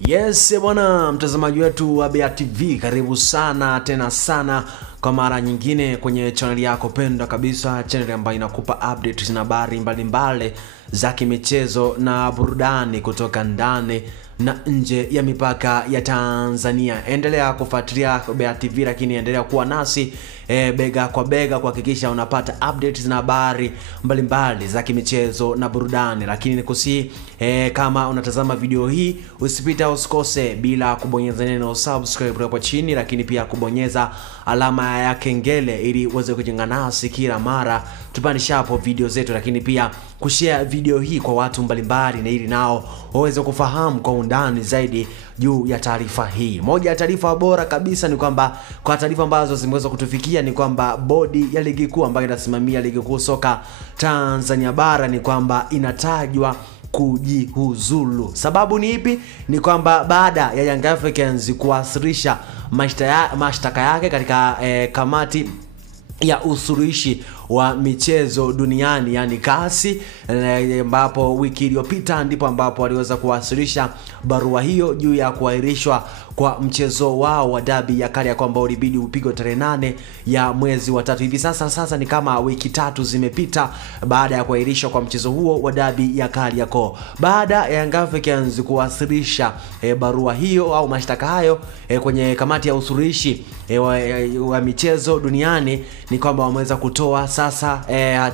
Yes bwana, mtazamaji wetu wa Bea TV, karibu sana tena sana kwa mara nyingine kwenye channel yako pendwa kabisa, channel ambayo inakupa updates na habari mbalimbali za kimichezo na burudani kutoka ndani na nje ya mipaka ya Tanzania. Endelea kufuatilia Bea TV, lakini endelea kuwa nasi bega kwa bega kuhakikisha unapata updates na habari mbalimbali za kimichezo na burudani. Lakini nikusi kama unatazama video hii, usikose bila kubonyeza neno subscribe hapo chini, lakini pia kubonyeza alama ya kengele ili uweze kujiunga nasi kila mara tupandisha hapo video zetu, lakini pia kushare video hii kwa watu mbalimbali na ili nao waweze kufahamu kwa undani zaidi juu ya taarifa hii. Moja ya taarifa bora kabisa ni kwamba kwa taarifa ambazo zimeweza kutufikia ni kwamba bodi ya ligi kuu ambayo inasimamia ligi kuu soka Tanzania bara ni kwamba inatajwa kujihuzulu. Sababu ni ipi? Ni kwamba baada ya Young Africans kuwasilisha mashtaka yake katika kamati ya usuluhishi wa michezo duniani, yani kasi, ambapo wiki iliyopita ndipo ambapo waliweza kuwasilisha barua hiyo juu ya kuahirishwa kwa mchezo wao wa dabi ya Kariakoo ambao ulibidi upigwe tarehe 8 ya mwezi wa 3. Hivi sasa ni kama wiki 3 zimepita baada ya kuahirishwa kwa mchezo huo wa dabi ya Kariakoo. Baada ya Young Africans kuwasilisha barua hiyo au mashtaka hayo kwenye kamati ya usuluhishi wa michezo duniani, ni kwamba wameweza kutoa sasa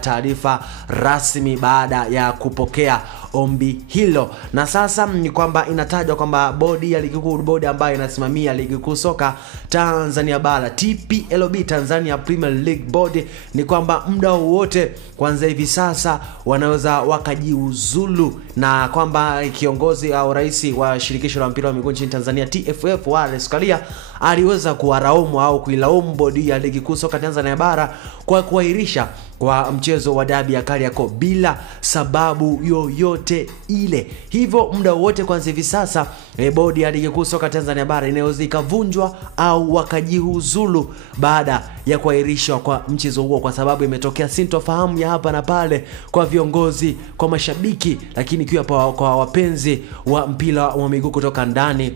taarifa rasmi baada ya kupokea ombi hilo. Na sasa ni kwamba inatajwa kwamba bodi ya ligi kuu, bodi ambayo inasimamia ligi kuu soka Tanzania bara, TPLB, Tanzania Premier League Board, ni kwamba muda wote kwanza hivi sasa wanaweza wakajiuzulu, na kwamba kiongozi au rais wa shirikisho la mpira wa miguu nchini Tanzania TFF Wallace Karia aliweza kuwaraumu au kuilaumu bodi ya ligi kuu soka Tanzania bara kwa kuahirisha kwa mchezo wa dabi ya Kariakoo bila sababu yoyote ile. Hivyo muda wote kwanza hivi sasa bodi ya ligi kuu soka Tanzania bara inaweza ikavunjwa au wakajihuzulu baada ya kuahirishwa kwa mchezo huo, kwa sababu imetokea sintofahamu ya hapa na pale kwa viongozi, kwa mashabiki, lakini pia kwa wapenzi wa mpira wa miguu kutoka ndani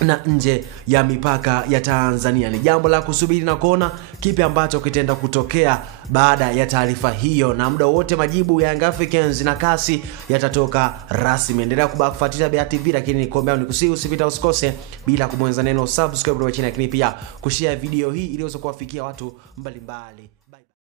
na nje ya mipaka ya Tanzania. Ni jambo la kusubiri na kuona kipi ambacho kitaenda kutokea baada ya taarifa hiyo, na muda wote majibu ya Young Africans na kasi yatatoka rasmi. Endelea kufuatilia Bea TV, lakini nikuomba usikose bila kubonyeza neno subscribe hapo chini, lakini pia kushare video hii ili uweze kuwafikia watu mbalimbali.